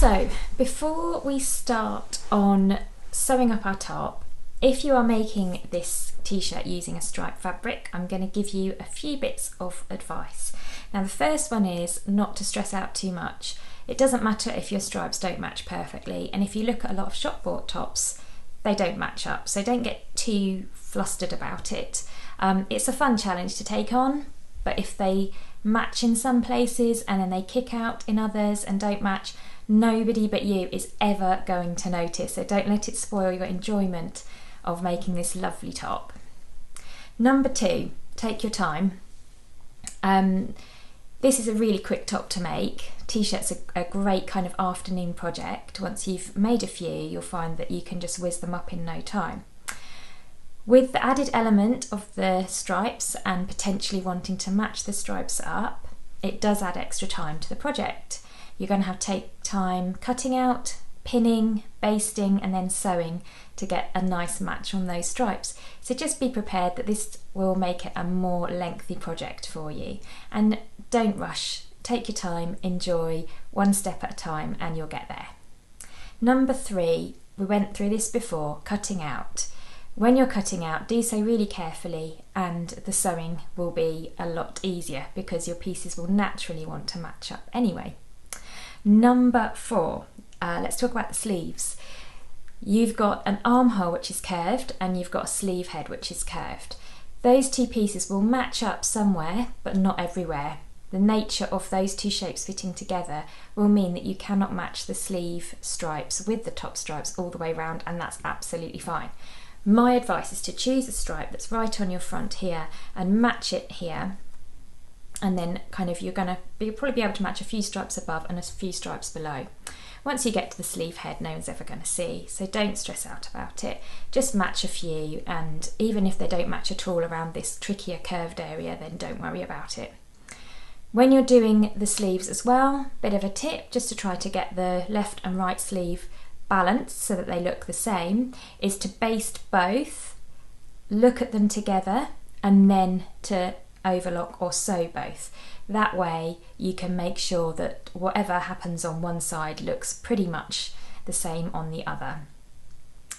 So before we start on sewing up our top, if you are making this t-shirt using a striped fabric, I'm going to give you a few bits of advice. Now the first one is not to stress out too much. It doesn't matter if your stripes don't match perfectly, and if you look at a lot of shop bought tops, they don't match up, so don't get too flustered about it. It's a fun challenge to take on, but if they match in some places and then they kick out in others and don't match, nobody but you is ever going to notice, so don't let it spoil your enjoyment of making this lovely top. Number 2, take your time. This is a really quick top to make. T-shirts are a great kind of afternoon project. Once you've made a few, you'll find that you can just whiz them up in no time. With the added element of the stripes and potentially wanting to match the stripes up, it does add extra time to the project. You're going to have to take time cutting out, pinning, basting and then sewing to get a nice match on those stripes. So just be prepared that this will make it a more lengthy project for you. And don't rush, take your time, enjoy one step at a time and you'll get there. Number 3, we went through this before, cutting out. When you're cutting out, do so really carefully and the sewing will be a lot easier because your pieces will naturally want to match up anyway. Number 4, let's talk about the sleeves. You've got an armhole which is curved and you've got a sleeve head which is curved. Those two pieces will match up somewhere but not everywhere. The nature of those two shapes fitting together will mean that you cannot match the sleeve stripes with the top stripes all the way around, and that's absolutely fine. My advice is to choose a stripe that's right on your front here and match it here, and then kind of you'll probably be able to match a few stripes above and a few stripes below. Once you get to the sleeve head, no one's ever going to see, so don't stress out about it. Just match a few, and even if they don't match at all around this trickier curved area, then don't worry about it. When you're doing the sleeves as well, bit of a tip just to try to get the left and right sleeve balanced so that they look the same, is to baste both, look at them together and then to overlock or sew both. That way you can make sure that whatever happens on one side looks pretty much the same on the other,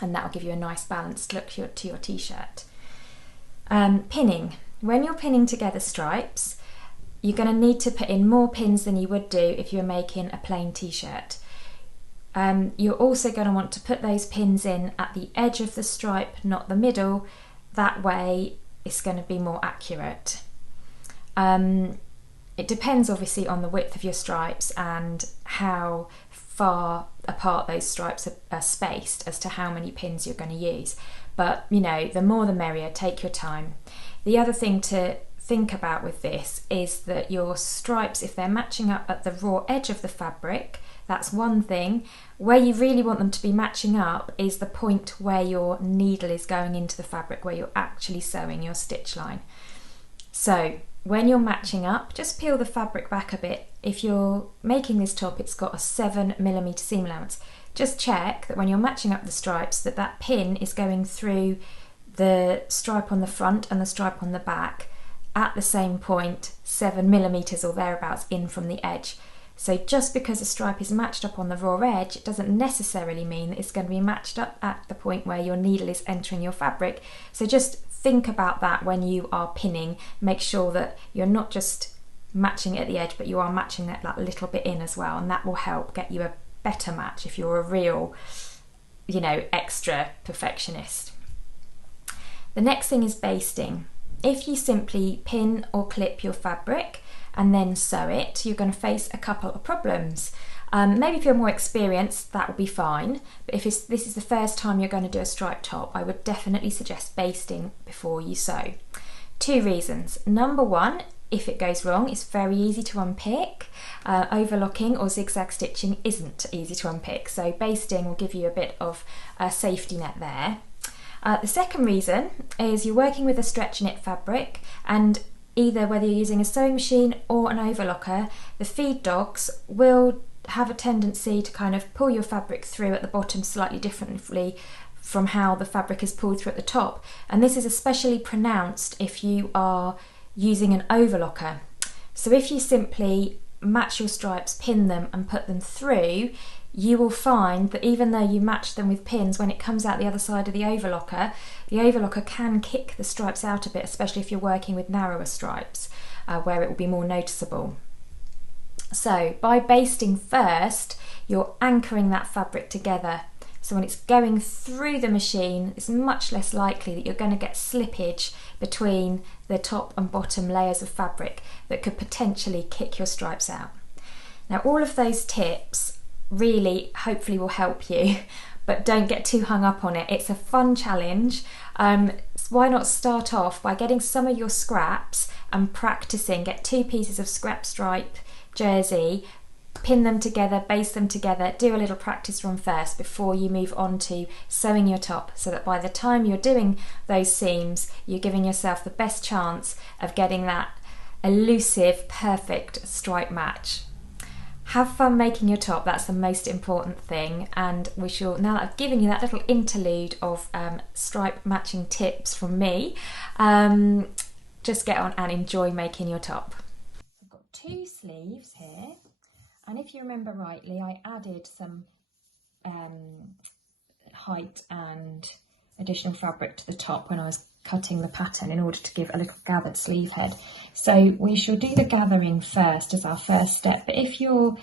and that will give you a nice balanced look to your t-shirt. Pinning. When you're pinning together stripes, you're going to need to put in more pins than you would do if you were making a plain t-shirt. You're also going to want to put those pins in at the edge of the stripe, not the middle. That way it's going to be more accurate. It depends obviously on the width of your stripes and how far apart those stripes are spaced as to how many pins you're going to use. But you know, the more the merrier, take your time. The other thing to think about with this is that your stripes, if they're matching up at the raw edge of the fabric, that's one thing. Where you really want them to be matching up is the point where your needle is going into the fabric, where you're actually sewing your stitch line. So when you're matching up, just peel the fabric back a bit. If you're making this top, it's got a 7mm seam allowance. Just check that when you're matching up the stripes that that pin is going through the stripe on the front and the stripe on the back at the same point, 7mm or thereabouts in from the edge. So just because a stripe is matched up on the raw edge, it doesn't necessarily mean that it's going to be matched up at the point where your needle is entering your fabric. So just think about that when you are pinning. Make sure that you're not just matching it at the edge, but you are matching that little bit in as well, and that will help get you a better match if you're a real, extra perfectionist. The next thing is basting. If you simply pin or clip your fabric and then sew it, you're going to face a couple of problems. Maybe if you're more experienced, that will be fine, but if this is the first time you're going to do a striped top, I would definitely suggest basting before you sew. 2 reasons. Number 1, if it goes wrong, it's very easy to unpick. Overlocking or zigzag stitching isn't easy to unpick, so basting will give you a bit of a safety net there. The second reason is you're working with a stretch knit fabric, and either whether you're using a sewing machine or an overlocker, the feed dogs will have a tendency to kind of pull your fabric through at the bottom slightly differently from how the fabric is pulled through at the top, and this is especially pronounced if you are using an overlocker. So if you simply match your stripes, pin them and put them through, you will find that even though you match them with pins, when it comes out the other side of the overlocker can kick the stripes out a bit, especially if you're working with narrower stripes, where it will be more noticeable. So by basting first, you're anchoring that fabric together. So when it's going through the machine, it's much less likely that you're going to get slippage between the top and bottom layers of fabric that could potentially kick your stripes out. Now, all of those tips really hopefully will help you, but don't get too hung up on it. It's a fun challenge. Why not start off by getting some of your scraps and practicing? Get 2 pieces of scrap stripe jersey, pin them together, baste them together, do a little practice run first before you move on to sewing your top, so that by the time you're doing those seams, you're giving yourself the best chance of getting that elusive, perfect stripe match. Have fun making your top, that's the most important thing, and we shall, now that I've given you that little interlude of stripe matching tips from me, just get on and enjoy making your top. I've got 2 sleeves here, and if you remember rightly, I added some height and additional fabric to the top when I was cutting the pattern in order to give a little gathered sleeve head. So we shall do the gathering first as our first step, but if you're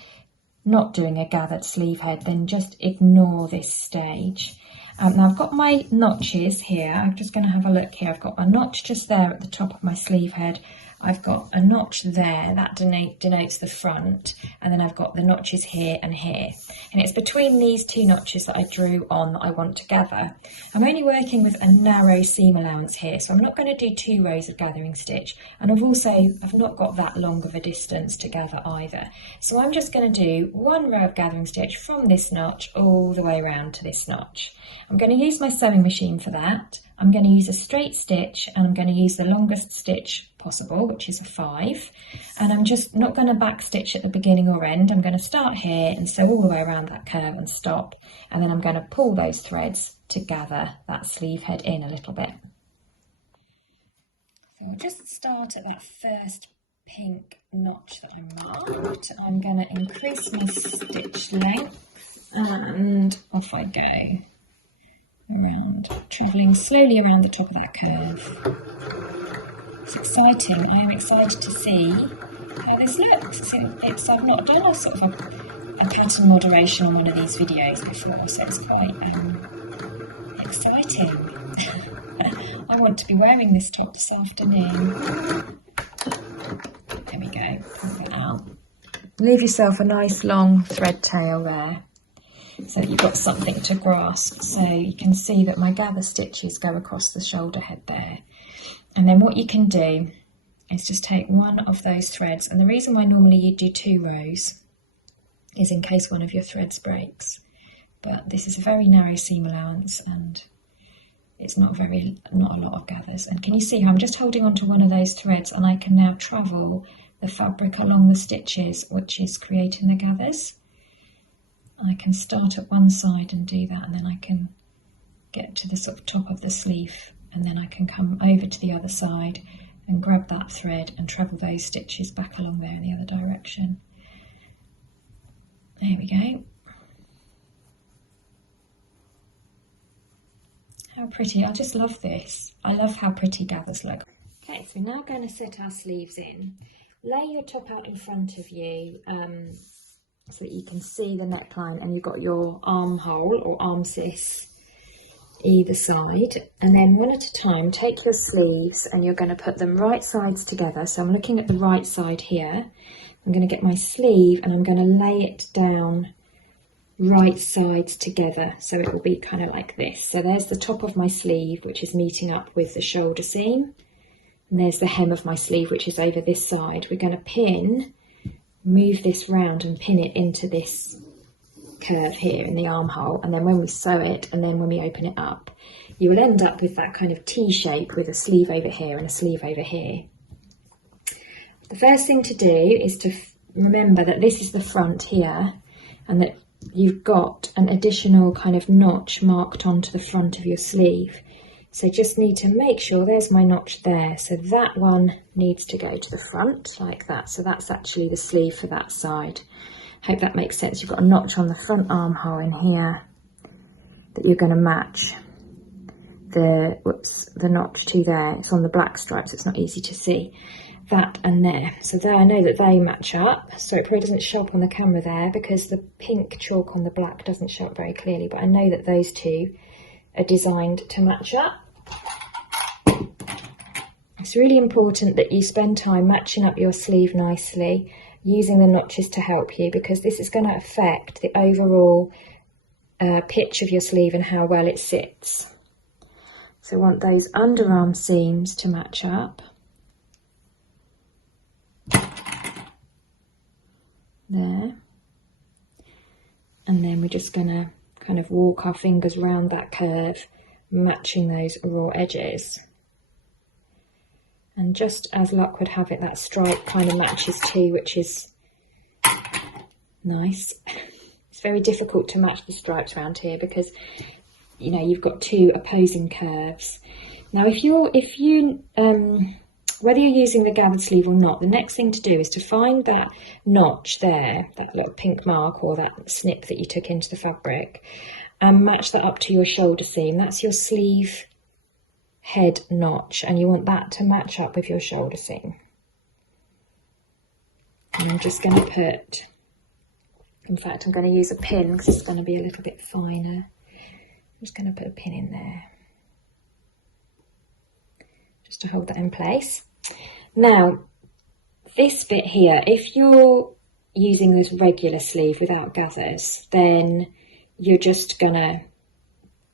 not doing a gathered sleeve head, then just ignore this stage. Now I've got my notches here. I'm just going to have a look here. I've got a notch just there at the top of my sleeve head. I've got a notch there, that denotes the front, and then I've got the notches here and here. And it's between these 2 notches that I drew on that I want to gather. I'm only working with a narrow seam allowance here, so I'm not going to do 2 rows of gathering stitch. And I've not got that long of a distance to gather either. So I'm just going to do 1 row of gathering stitch from this notch all the way around to this notch. I'm going to use my sewing machine for that. I'm going to use a straight stitch, and I'm going to use the longest stitch possible, which is a 5, and I'm just not going to back stitch at the beginning or end. I'm going to start here and sew all the way around that curve and stop, and then I'm going to pull those threads to gather that sleeve head in a little bit. So I'll just start at that first pink notch that I marked. I'm going to increase my stitch length, and off I go. Around, travelling slowly around the top of that curve. It's exciting. I am excited to see how this looks. I've not done a sort of a pattern moderation on one of these videos before, so it's quite exciting. I want to be wearing this top this afternoon. There we go. Pull that out. Leave yourself a nice long thread tail there, so you've got something to grasp. So you can see that my gather stitches go across the shoulder head there. And then what you can do is just take one of those threads, and the reason why normally you do 2 rows is in case one of your threads breaks. But this is a very narrow seam allowance, and it's not a lot of gathers. And can you see how I'm just holding onto one of those threads, and I can now travel the fabric along the stitches, which is creating the gathers. I can start at one side and do that, and then I can get to the sort of top of the sleeve, and then I can come over to the other side and grab that thread and travel those stitches back along there in the other direction. There we go. How pretty. I just love this. I love how pretty gathers look. Okay, so we're now going to set our sleeves in. Lay your top out in front of you, so that you can see the neckline, and you've got your armhole or armcis either side, and then one at a time take your sleeves and you're going to put them right sides together. So I'm looking at the right side here. I'm going to get my sleeve and I'm going to lay it down right sides together, so it will be kind of like this. So there's the top of my sleeve, which is meeting up with the shoulder seam, and there's the hem of my sleeve, which is over this side. We're going to move this round and pin it into this curve here in the armhole, and then when we sew it and then when we open it up, you will end up with that kind of T shape with a sleeve over here and a sleeve over here. The first thing to do is to remember that this is the front here, and that you've got an additional kind of notch marked onto the front of your sleeve. So just need to make sure there's my notch there. So that one needs to go to the front like that. So that's actually the sleeve for that side. Hope that makes sense. You've got a notch on the front armhole in here that you're going to match the notch to there. It's on the black stripes, it's not easy to see. That and there. So there, I know that they match up. So it probably doesn't show up on the camera there because the pink chalk on the black doesn't show up very clearly, but I know that those two are designed to match up. It's really important that you spend time matching up your sleeve nicely, using the notches to help you, because this is going to affect the overall pitch of your sleeve and how well it sits. So I want those underarm seams to match up. There. And then we're just going to kind of walk our fingers round that curve, matching those raw edges. And just as luck would have it, that stripe kind of matches too, which is nice. It's very difficult to match the stripes around here because, you know, you've got two opposing curves. Now, whether you're using the gathered sleeve or not, the next thing to do is to find that notch there, that little pink mark or that snip that you took into the fabric, and match that up to your shoulder seam. That's your sleeve head notch, and you want that to match up with your shoulder seam. And I'm just going to put, in fact, I'm going to use a pin because it's going to be a little bit finer. I'm just going to put a pin in there just to hold that in place. Now, this bit here, if you're using this regular sleeve without gathers, then you're just gonna,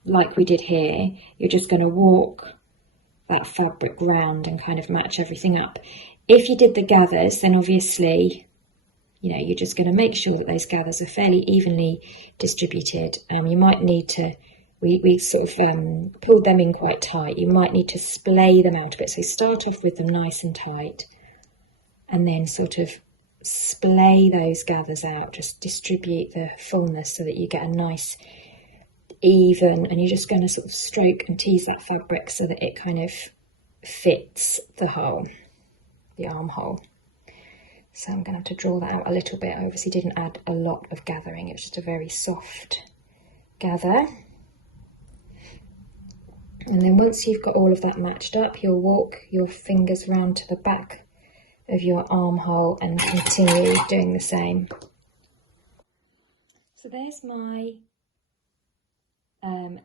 like we did here, you're just gonna walk that fabric round and kind of match everything up. If you did the gathers, then obviously, you know, you're just gonna make sure that those gathers are fairly evenly distributed. You might need to, we sort of pulled them in quite tight. You might need to splay them out a bit. So start off with them nice and tight and then sort of splay those gathers out. Just distribute the fullness so that you get a nice even, and you're just going to sort of stroke and tease that fabric so that it kind of fits the hole, the armhole. So I'm going to have to draw that out a little bit. I obviously didn't add a lot of gathering. It's just a very soft gather. And then once you've got all of that matched up, you'll walk your fingers round to the back of your armhole and continue doing the same. So there's my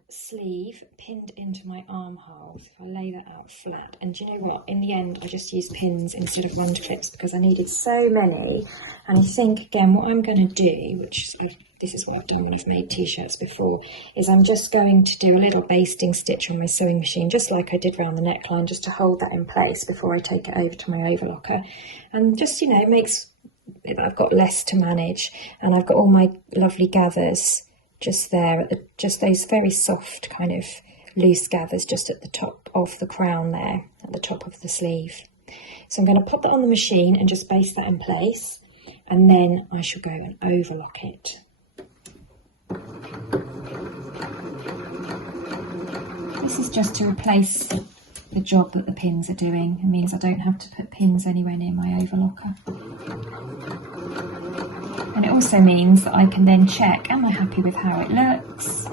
sleeve pinned into my armhole. If I lay that out flat, and do you know what, in the end I just used pins instead of wand clips because I needed so many. And I think again what I'm going to do, which this is what I've done when I've made t-shirts before, is I'm just going to do a little basting stitch on my sewing machine, just like I did around the neckline, just to hold that in place before I take it over to my overlocker. And just, you know, it makes it that I've got less to manage, and I've got all my lovely gathers just there, just those very soft kind of loose gathers just at the top of the crown there, at the top of the sleeve. So I'm going to pop that on the machine and just baste that in place, and then I shall go and overlock it. This is just to replace the job that the pins are doing. It means I don't have to put pins anywhere near my overlocker. And it also means that I can then check, am I happy with how it looks?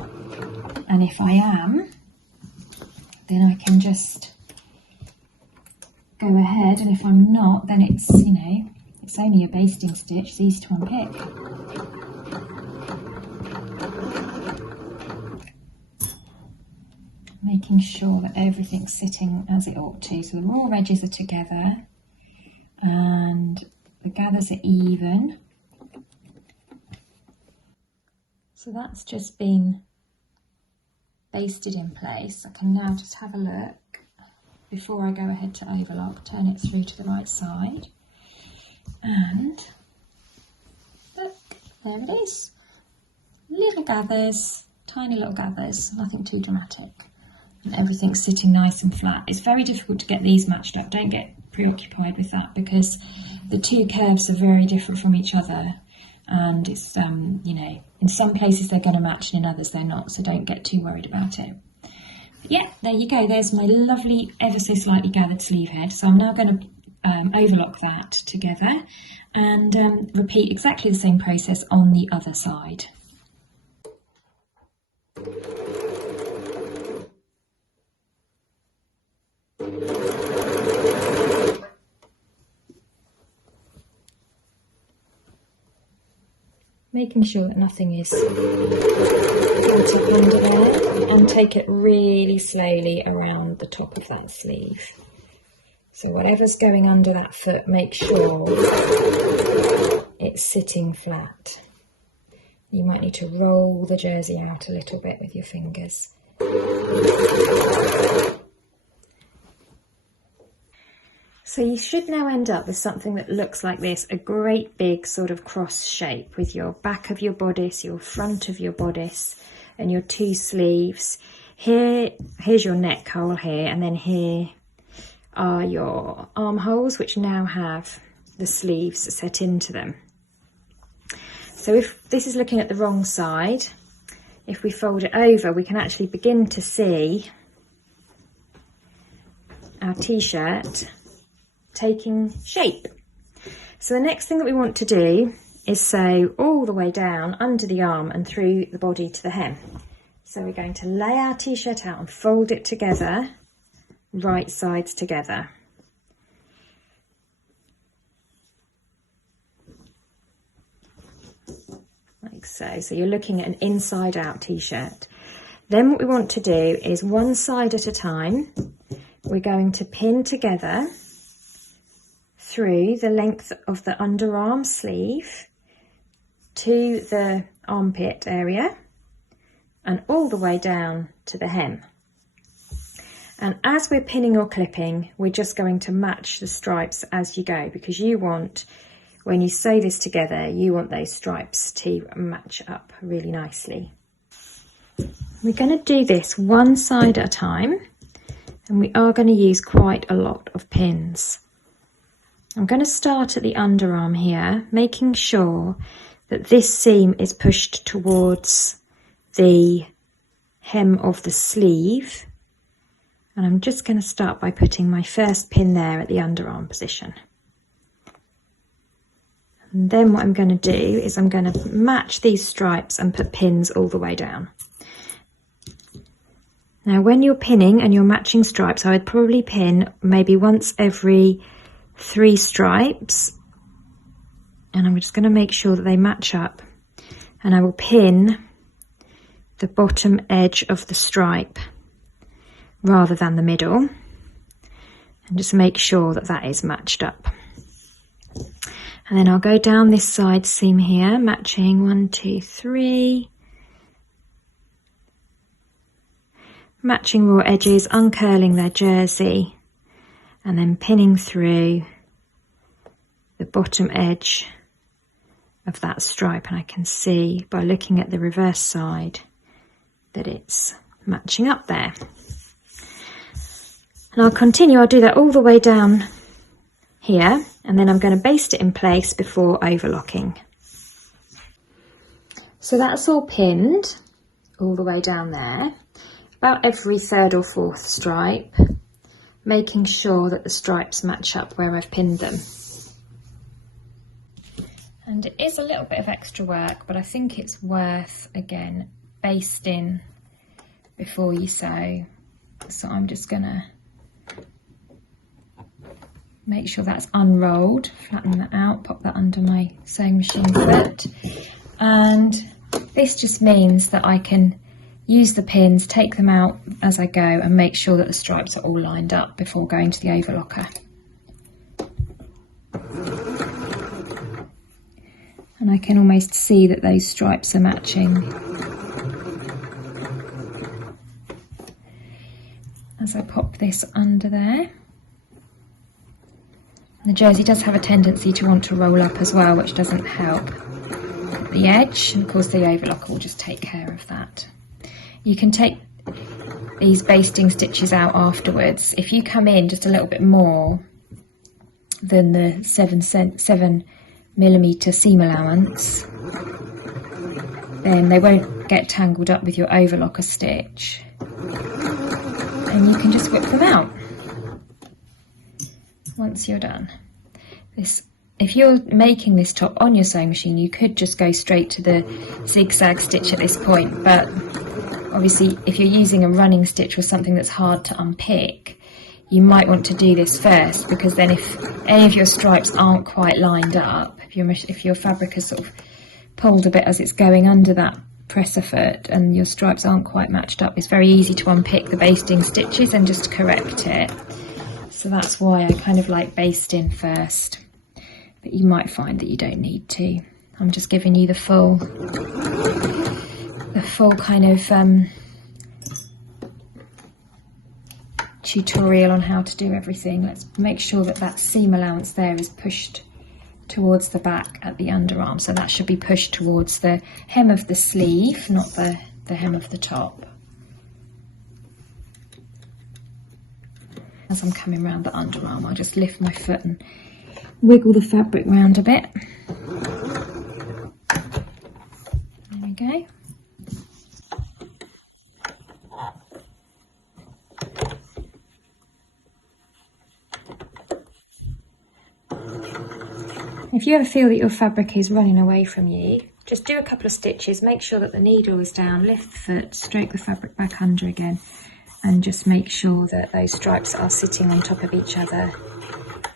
And if I am, then I can just go ahead, and if I'm not, then it's, you know, it's only a basting stitch, it's easy to unpick. Making sure that everything's sitting as it ought to. So the raw edges are together and the gathers are even. So that's just been basted in place. I can now just have a look before I go ahead to overlock, turn it through to the right side, and look, there it is. Little gathers, tiny little gathers, nothing too dramatic. And everything's sitting nice and flat. It's very difficult to get these matched up. Don't get preoccupied with that because the two curves are very different from each other, and it's you know, in some places they're going to match and in others they're not, so don't get too worried about it. But yeah, there you go. There's my lovely ever so slightly gathered sleeve head. So I'm now going to overlock that together and repeat exactly the same process on the other side. Making sure that nothing is caught up under there, and take it really slowly around the top of that sleeve. So whatever's going under that foot, make sure it's sitting flat. You might need to roll the jersey out a little bit with your fingers. So you should now end up with something that looks like this, a great big sort of cross shape with your back of your bodice, your front of your bodice and your two sleeves. Here's your neck hole here, and then here are your armholes, which now have the sleeves set into them. So if this is looking at the wrong side, if we fold it over, we can actually begin to see our t-shirt taking shape. So the next thing that we want to do is sew all the way down under the arm and through the body to the hem. So we're going to lay our t-shirt out and fold it together, right sides together. Like so. So you're looking at an inside out t-shirt. Then what we want to do is one side at a time, we're going to pin together through the length of the underarm sleeve to the armpit area and all the way down to the hem. And as we're pinning or clipping, we're just going to match the stripes as you go, because you want, when you sew this together, you want those stripes to match up really nicely. We're going to do this one side at a time, and we are going to use quite a lot of pins. I'm going to start at the underarm here, making sure that this seam is pushed towards the hem of the sleeve. And I'm just going to start by putting my first pin there at the underarm position. And then what I'm going to do is I'm going to match these stripes and put pins all the way down. Now when you're pinning and you're matching stripes, I would probably pin maybe once every 3 stripes, and I'm just going to make sure that they match up, and I will pin the bottom edge of the stripe rather than the middle, and just make sure that that is matched up. And then I'll go down this side seam here, matching 1, 2, 3, matching raw edges, uncurling their jersey, and then pinning through the bottom edge of that stripe. And I can see by looking at the reverse side that it's matching up there. And I'll continue, I'll do that all the way down here, and then I'm going to baste it in place before overlocking. So that's all pinned all the way down there, about every 3rd or 4th stripe, making sure that the stripes match up where I've pinned them. And it is a little bit of extra work, but I think it's worth, again, basting before you sew. So I'm just gonna make sure that's unrolled, flatten that out, pop that under my sewing machine foot. And this just means that I can use the pins, take them out as I go, and make sure that the stripes are all lined up before going to the overlocker. And I can almost see that those stripes are matching as I pop this under there. The jersey does have a tendency to want to roll up as well, which doesn't help at the edge, and of course the overlocker will just take care of that. You can take these basting stitches out afterwards. If you come in just a little bit more than the 7mm seam allowance, then they won't get tangled up with your overlocker stitch, and you can just whip them out. once you're done. If you're making this top on your sewing machine, you could just go straight to the zigzag stitch at this point, but obviously if you're using a running stitch or something that's hard to unpick, you might want to do this first, because then if any of your stripes aren't quite lined up, if your fabric is sort of pulled a bit as it's going under that presser foot and your stripes aren't quite matched up, it's very easy to unpick the basting stitches and just correct it. So that's why I kind of like basting first, but you might find that you don't need to. I'm just giving you the full kind of tutorial on how to do everything. Let's make sure that that seam allowance there is pushed towards the back at the underarm, so that should be pushed towards the hem of the sleeve, not the hem of the top. As I'm coming round the underarm, I'll just lift my foot and wiggle the fabric round a bit. There we go. If you ever feel that your fabric is running away from you, just do a couple of stitches, make sure that the needle is down, lift the foot, stroke the fabric back under again, and just make sure that those stripes are sitting on top of each other.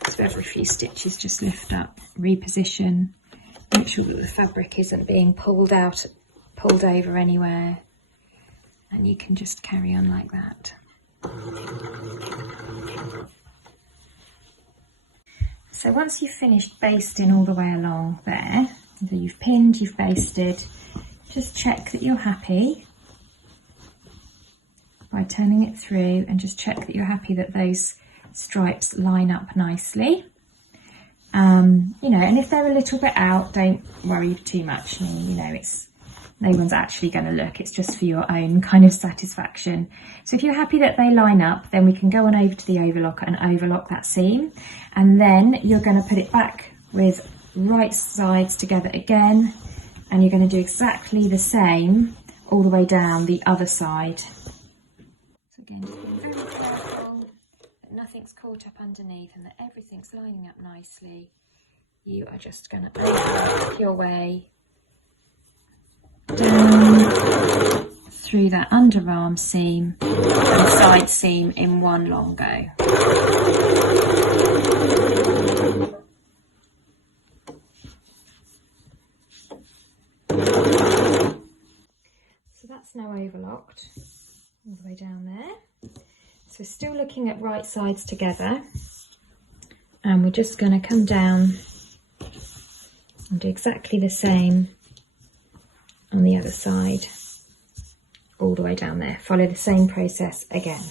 So every few stitches just lift up, reposition, make sure that the fabric isn't being pulled over anywhere, and you can just carry on like that. So once you've finished basting all the way along there, so you've pinned, you've basted, just check that you're happy by turning it through, and just check that you're happy that those stripes line up nicely. You know, and if they're a little bit out, don't worry too much. I mean, you know, no one's actually going to look, it's just for your own kind of satisfaction. So if you're happy that they line up, then we can go on over to the overlocker and overlock that seam, and then you're going to put it back with right sides together again, and you're going to do exactly the same all the way down the other side. So again, just being very careful that nothing's caught up underneath and that everything's lining up nicely. You are just going to overlock your way down through that underarm seam and side seam in one long go. So that's now overlocked all the way down there. So still looking at right sides together, and we're just going to come down and do exactly the same on the other side all the way down there. Follow the same process again.